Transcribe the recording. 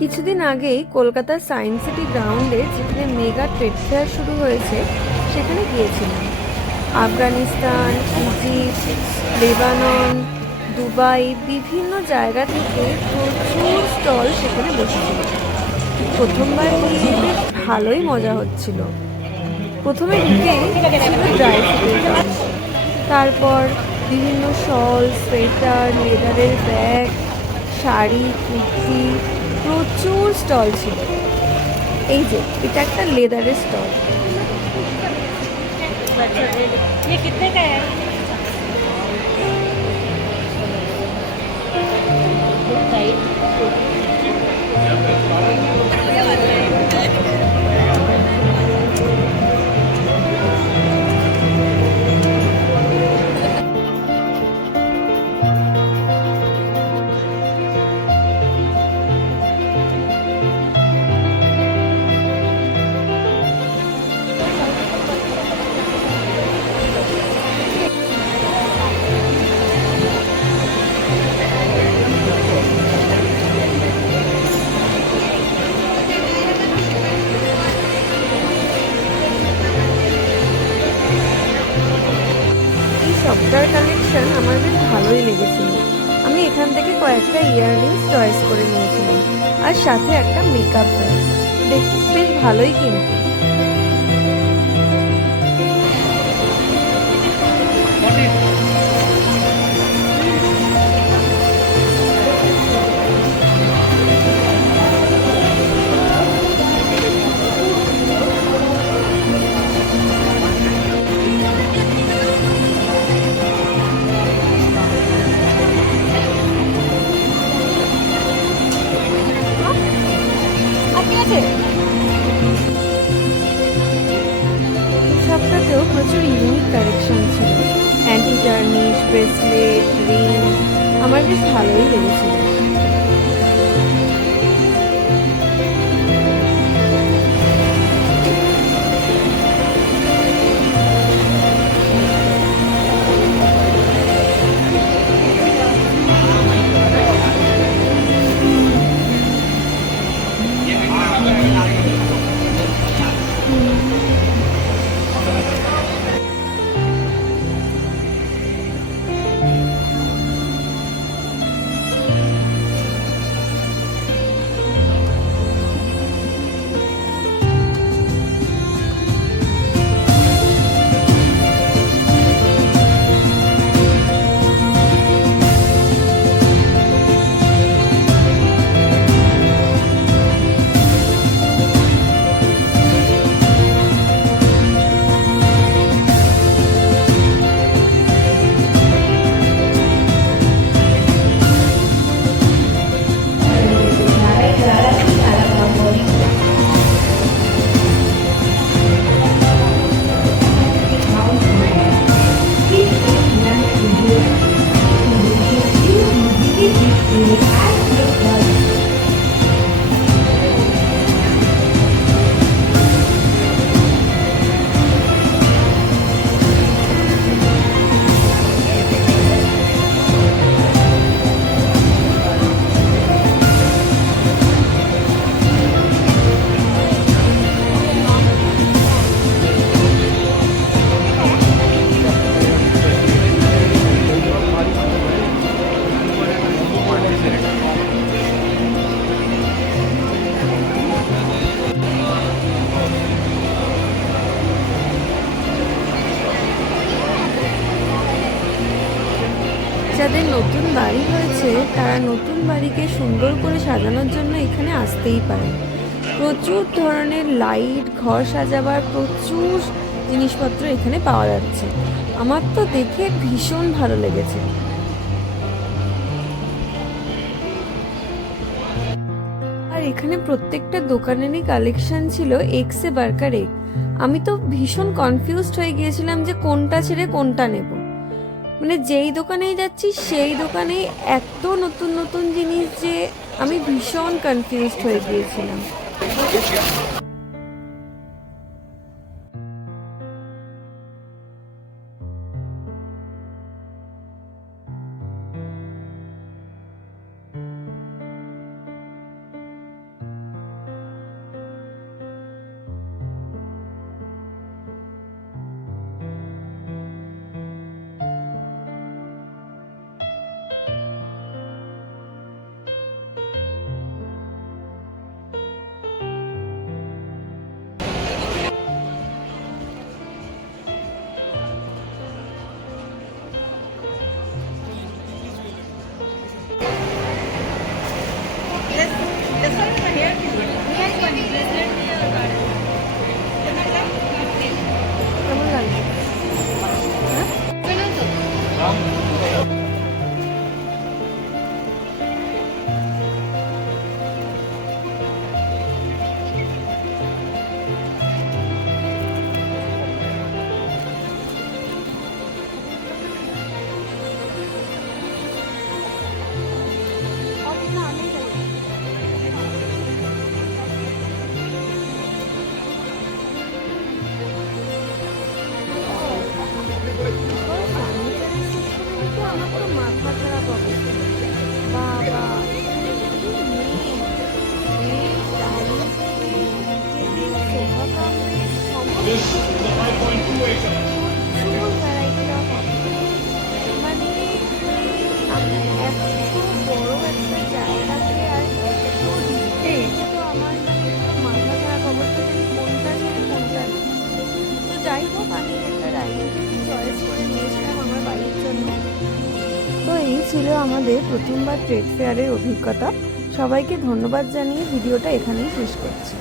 কিছুদিন আগেই কলকাতার সায়েন্স সিটি গ্রাউন্ডে যেখানে মেগা ট্রেড ফেয়ার শুরু হয়েছে সেখানে গিয়েছিলাম। আফগানিস্তান, ইজিপ্ট, লেবানন, দুবাই বিভিন্ন জায়গা থেকে প্রচুর স্টল সেখানে বসেছিল। প্রথমবার গিয়ে বেশ ভালোই মজা হচ্ছিল। প্রথমে ঢুকেই ছিল ড্রাই ফ্রুটের কাউন্টার, তারপর বিভিন্ন শল, সোয়েটার, লেদারের ব্যাগ, শাড়ি, কুর্তি, প্রচুর স্টল ছিল। এই যে এটা একটা লেদারের স্টল। ये कितने का है? এই শপটার কালেকশন আমার বেশ ভালোই লেগেছিল। আমি এখান থেকে কয়েকটা ইয়াররিংস চয়েস করে নিয়েছিলাম, আর সাথে একটা মেকআপ ব্যাগ। দেখতে বেশ ভালোই কিন্তু। শপটাতেও প্রচুর ইউনিক কালেকশন ছিল। অ্যান্টি টার্নিশ, ব্রেসলেট, রিং আমার বেশ ভালোই লেগেছিল। যাদের নতুন বাড়ি হয়েছে তারা নতুন বাড়িকে সুন্দর করে সাজানোর জন্য এখানে আসতেই পারে। প্রচুর ধরনের লাইট, ঘর সাজাবার প্রচুর জিনিসপত্র এখানে পাওয়া যাচ্ছে। আমার তো দেখে ভীষণ ভালো লেগেছে। আর এখানে প্রত্যেকটা দোকানেরই কালেকশন ছিল এক্সে বার্কার এক। আমি তো ভীষণ কনফিউজড হয়ে গিয়েছিলাম যে কোনটা ছেড়ে কোনটা নেব। মানে যেই দোকানেই যাচ্ছি সেই দোকানেই এত নতুন নতুন জিনিস যে আমি ভীষণ কনফিউজড হয়ে গিয়েছিলাম। This one is the hair piece. কেমন লাগছে? আমার তো মাথা খারাপ অবস্থা। বাবা, কি নেই? এই ডাইনিং টেবিল, সোফা কাভার, সমস্ত প্রচুর ভ্যারাইটি অফ মানে আমি এত বড় একটা জায়গাতে আর এত ডিটেইল তো আমার মানে একটু মাথা খারাপ অবস্থা যে কোনটা ছেড়ে কোনটা না। তো যাই হোক, আমি একটা ডাইনিং টেবিল চয়েস করে নিয়েছিলাম আমার বাড়ির জন্য। তো এই ছিল আমাদের প্রথমবার ট্রেড ফেয়ারের অভিজ্ঞতা। সবাইকে ধন্যবাদ জানিয়ে ভিডিওটা এখানেই শেষ করছি।